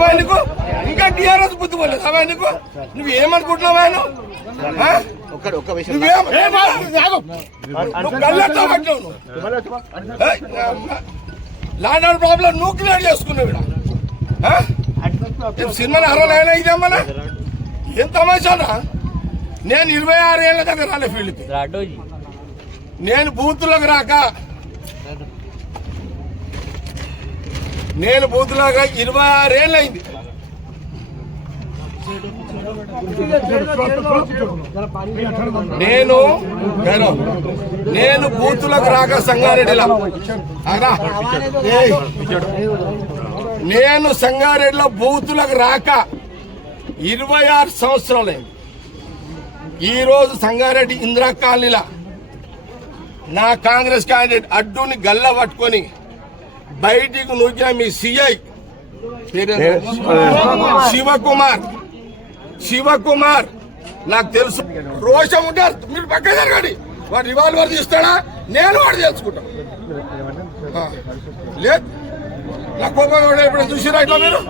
రావా నీకు? ఇంకా టీఆర్ఎస్ బుద్ధి పోలేదు రావా నీకు? నువ్వేమనుకుంటున్నావా? ల్యాండ్ ఆర్డర్ ప్రాబ్లం నువ్వు క్లియర్ చేసుకున్నావు. సినిమా అరవైనా ఇదేమన్నా ఏం తమాషానా? నేను 26 ఏళ్ళ కదా రాలే ఫీల్డ్కి. నేను బూతులకు రాక 26 ఏళ్ళు అయింది. నేను బూతులకు రాక సంగారెడ్డిలో బూతులకు రాక 26 సంవత్సరాలైంది. ఈ రోజు సంగారెడ్డి ఇందిరా కాలనీలా నా కాంగ్రెస్ క్యాండిడేట్ అడ్డుని గల్ల పట్టుకొని బయటికి నూకిన మీ సిఐ శివకుమార్ నాకు తెలుసు. రోషం ఉంటారు, మీరు పక్క జరగండి. వాడు రివాల్వర్ తీస్తాడా? నేను వాడు తెలుసుకుంటా. లేదు నా కోపం ఎప్పుడు చూసిరా ఇట్లా మీరు?